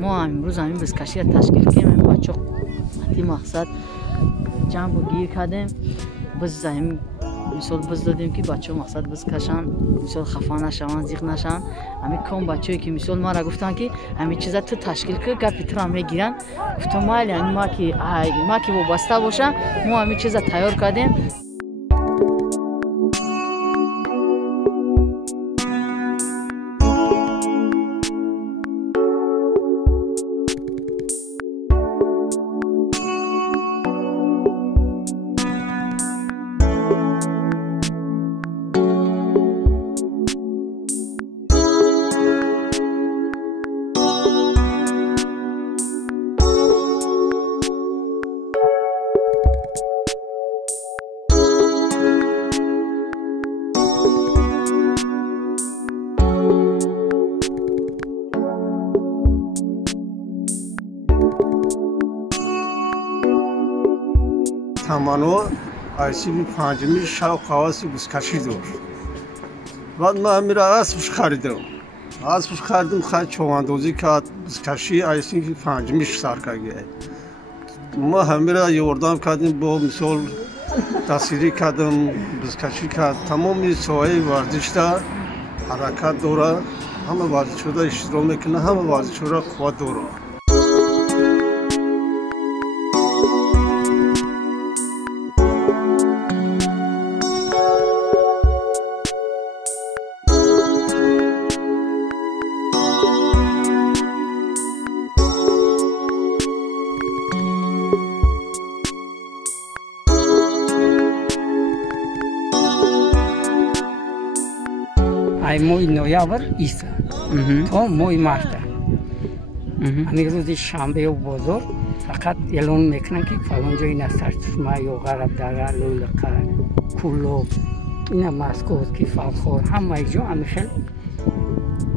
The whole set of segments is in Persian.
ما امروز همین بزکشی تشکیل کردیم بچه تی مقصد جمع گیر کردیم بز همین مثال بز دادیم که بچه مقصد بز کشن مثال خفا نشون زیغ نشن همین کام بچه‌ای که مثال ما را گفتن که همین چیزا تو تشکیل که گپ ترام میگیرن گفتم ما یعنی ما که وابسته باشه ما همین چیزا تیار کردیم. تمانو آیسی پنجمی شاو خواصی بزکشی دور. بعد ما همین را اسبش خریدم. اسبش خریدم خرید چواندوزی کرد بزکشی آیسی پنجمیش سر کردیم. ما همین را یوردام کردیم با مثال تصویری کردم بزکشی کرد. تمامی سوای ورزش دار حرکت دوره همه ورزشورا اشتراک میکنه همه ورزشورا قوت دوره. ای موی نویابر ایسا تو موی مرده همین روزی شنبه و بازار فقط اعلان میکنن که فلان جای نسرچشمه یا غرب دره لولقه کلوب اینا مسکوت که فلخور همه جا همیشه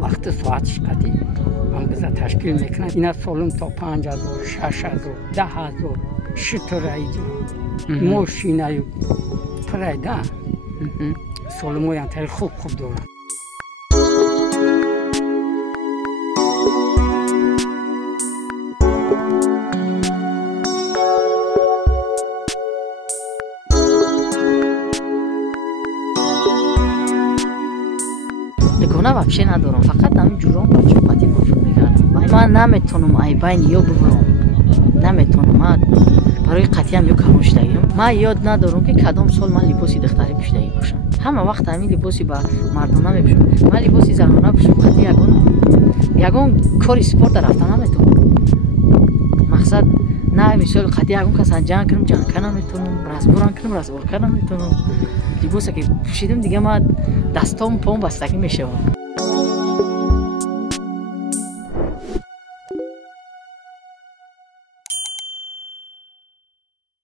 وقت ساعتش قدی هم بزا تشکیل میکنن اینا سالم تا 5000 6000 10000 شتر ایجا ماشینه پرایده سالم های انتری خوب دارن. دکونه вообще ندارم فقط همین جورام بچه قطعی باشون میگردم من نمیتونم ای بین یا ببرم نمیتونم من برای قطعی هم یا کموشتگیم من یاد ندارم که کدام سال من لباسی دختری پوشیدگی باشم همه وقت همین لباسی با مردانه میپوشم من لباسی زنانه پوشم قطعی یگون کاری سپورت رفتن نمیتونم مقصد نه مثال قطعی یگون کسان جنگ کنم نمیتونم رسبوران کنم رسبور کنم نمیتونم لباسی که پوشیدم دیگه من دستام پام بستگی میشه.